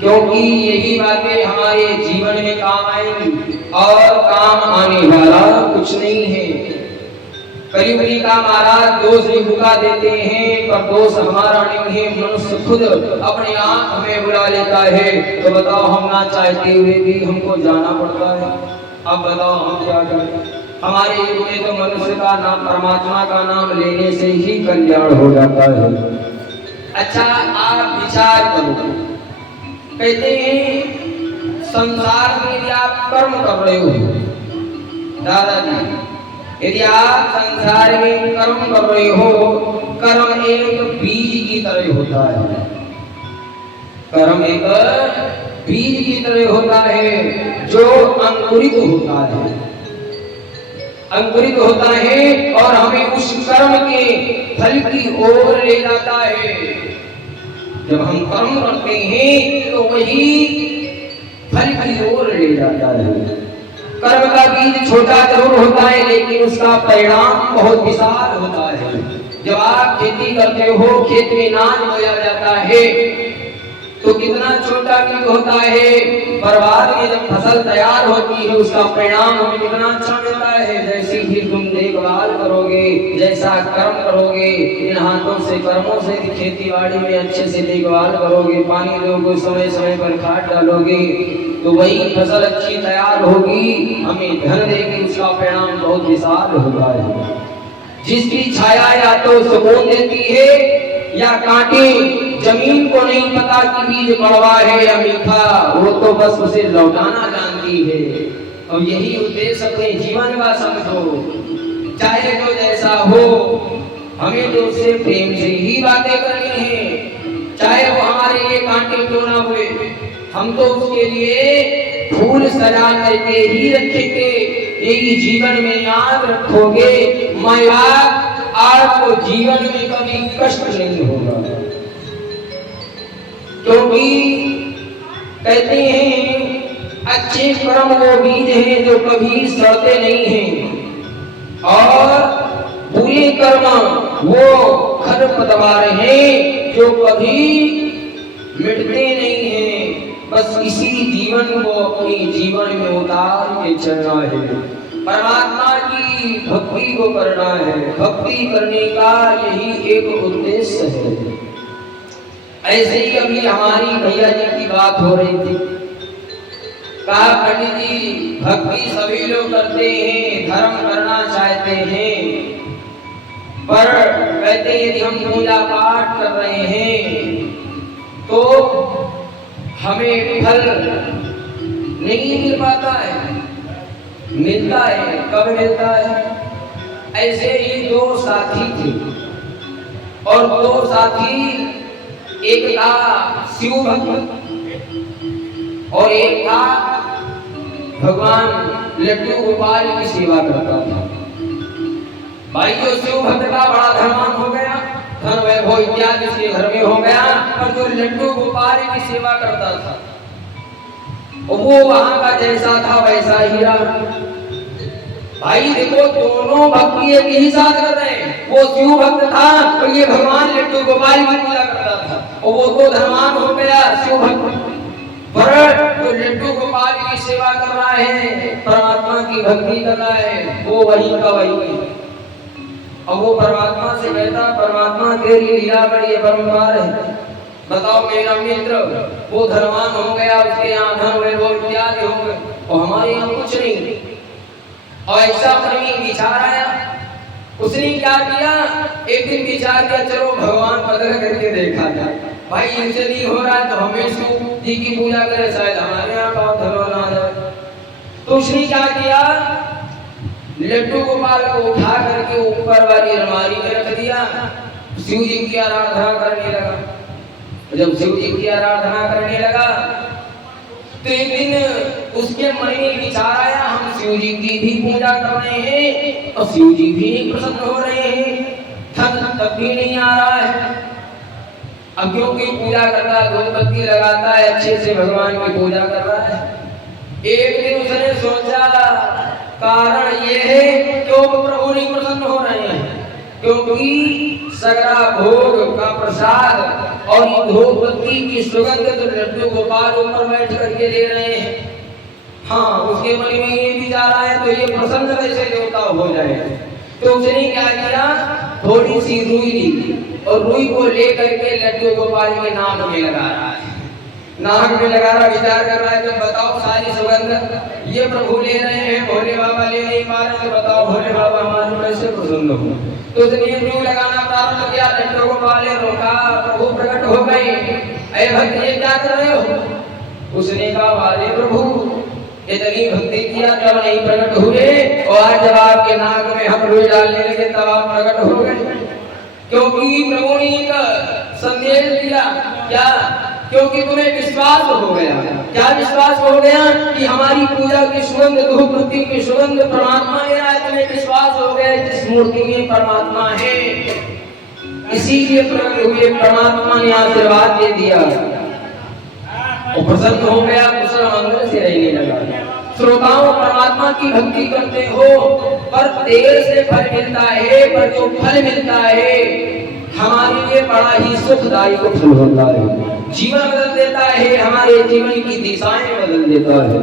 क्योंकि यही बातें हमारे जीवन में काम आएंगी और काम आने वाला कुछ नहीं है। करीबी का महाराज दोष भी भुका देते हैं, पर दोष हमारा नहीं है, मनुष्य खुद अपने आप हमें बुला लेता है। तो बताओ, हम ना चाहते हुए भी हमको जाना पड़ता है। अब बताओ हम क्या करें? हमारे युग में तो मनुष्य का नाम, परमात्मा का नाम लेने से ही कल्याण हो जाता है। अच्छा, आप विचार करो, कहते हैं संसार में यदि आप कर्म कर रहे हो, दादाजी, यदि आप संसार में कर्म कर रहे हो, कर्म एक बीज की तरह होता है। कर्म एक बीज की तरह होता है जो अंकुरित होता है, अंकुरित होता है और हमें उस कर्म के फल की ओर ले जाता है। जब हम कर्म करते हैं तो वही फल की ओर ले जाता है। कर्म का बीज छोटा जरूर होता है, लेकिन उसका परिणाम बहुत विशाल होता है। जब आप खेती करते हो, खेत में अनाज बोया जाता है तो कितना छोटा बीज होता है, पर बाद में जब फसल तैयार होती है उसका परिणाम हमें कितना अच्छा मिलता है। जैसी भी तुम देखभाल करोगे, जैसा कर्म करोगे, इन हाथों से, कर्मों से खेती बाड़ी में अच्छे से देखभाल करोगे, पानी दोगे, समय समय पर खाद डालोगे, तो वही फसल अच्छी तैयार होगी, हमें धन देगी, उसका परिणाम बहुत विशाल होता है। जिसकी छाया या तो सुकून देती है या कांटे, जमीन को नहीं पता कि बीज कड़वा है या मीठा, वो तो बस उसे लौटाना जानती है। और यही उद्देश्य अपने जीवन का समझो, चाहे तो जैसा हो, हमें तो उससे प्रेम से ही बातें करनी है। चाहे वो हमारे लिए कांटे क्यों ना हुए, हम तो उसके लिए फूल सजा करके ही रखेंगे। यही जीवन में याद रखोगे, माया आपको जीवन में कभी कष्ट नहीं होगा। क्योंकि कहते हैं अच्छे कर्म वो बीज हैं जो कभी सड़ते नहीं हैं, और बुरे कर्म वो खरपतवार हैं जो कभी मिटते नहीं हैं। बस इसी जीवन को अपने जीवन में उतार के चलना है, परमात्मा की भक्ति को करना है। भक्ति करने का यही एक उद्देश्य है। ऐसे ही अभी हमारी भैया जी की बात हो रही थी, कहा पंडित जी भक्ति सभी लोग करते हैं, धर्म करना चाहते हैं, पर कहते यदि हम पूजा पाठ कर रहे हैं तो हमें फल नहीं मिल पाता है। मिलता है, कब मिलता है? ऐसे ही दो साथी थे, और दो साथी, एक था शिव भक्त और एक था भगवान लड्डू गोपाल की सेवा करता था। भाई जो शिव भक्त का बड़ा धनवान हो गया, धन वैभव इत्यादि इसके घर में हो गया, पर जो लड्डू गोपाल की सेवा करता था वो वहां का जैसा था वैसा ही रहा। भाई देखो, दोनों भक्ति एक ही साथ कर रहे हैं। वो शिव भक्त था और ये भगवान लड्डू गोपाल की पूजा करता था, और वो तो धनवान हो गया शिव भक्त, पर जो लड्डू गोपाल की सेवा कर रहा है, परमात्मा की भक्ति कर रहा है, वो वही का वही। और वो परमात्मा से कहता, परमात्मा तेरी लीला बड़ी अपरंपार है। बताओ मेरा मित्र वो धनवान हो गया, उसके यहाँ धन वैभव इत्यादि हो गए, और हमारे यहाँ कुछ नहीं। और ऐसा प्रेमी विचार आया, उसने क्या किया, एक दिन विचार किया चलो भगवान बदल करके देखा जाए। भाई इनसे नहीं हो रहा है तो हमें शिव जी की पूजा करें, शायद हमारे यहाँ का धनवान आ जाए। तो उसने क्या किया, लड्डू गोपाल को उठा करके ऊपर वाली अलमारी में रख दिया, शिव जी की आराधना करने लगा। जब शिव जी की आराधना करने लगा तो एक दिन उसके मन में विचार आया, हम शिव जी की भी पूजा कर रहे हैं और शिव जी भी नहीं प्रसन्न हो रहे हैं, धन तब भी नहीं आ रहा है। अब क्योंकि पूजा करता है, धूपबत्ती लगाता है, अच्छे से भगवान की पूजा कर रहा है। एक दिन उसने सोचा कारण ये है क्यों प्रभु नहीं प्रसन्न हो रहे हैं। क्योंकि सगरा भोग का प्रसाद और धूप बत्ती की सुगंध तो लड्डू गोपाल ऊपर बैठ करके दे रहे हैं। हाँ, उसके मन में ये भी जा रहा है तो ये प्रसन्न कैसे देवता हो जाए। तो उसने क्या किया, थोड़ी सी रुई ली और रुई को लेकर के लड्डू गोपाल के नाक में लगा रहा है। नाक में लगा रहा, विचार कर रहा है कि बताओ सारी सुगंध ये प्रभु ले रहे हैं, भोले बाबा ले नहीं पा रहे, तो बताओ भोले बाबा हमारे कैसे प्रसन्न हो। तो उसने रुई लगाना प्रारंभ किया, लड्डू गोपाल ने रोका, प्रभु प्रकट हो गए। अरे भक्त ये क्या कर रहे हो। उसने कहा वाले प्रभु इतनी भक्ति किया तब नहीं प्रकट हुए, और आज जब आपके नाक में हम रुई डालने लगे तब आप प्रकट हो गए। क्योंकि प्रभु ने एक संदेश दिया, क्या, क्योंकि तुम्हें विश्वास हो गया। क्या विश्वास हो गया कि हमारी पूजा की सुगंध, धूप बत्ती की सुगंध परमात्मा ले रहा है। तुम्हें विश्वास हो गया जिस मूर्ति में परमात्मा है, इसीलिए प्रकट हुए। परमात्मा ने आशीर्वाद दे दिया और प्रसन्न हो गया, कुशल मंगल से रहने लगा। श्रोताओं, परमात्मा की भक्ति करते हो पर देर से फल मिलता है, पर जो फल मिलता है हमारे लिए बड़ा ही सुखदायी फल होता है, जीवन बदल देता है, हमारे जीवन की दिशाएं बदल देता है।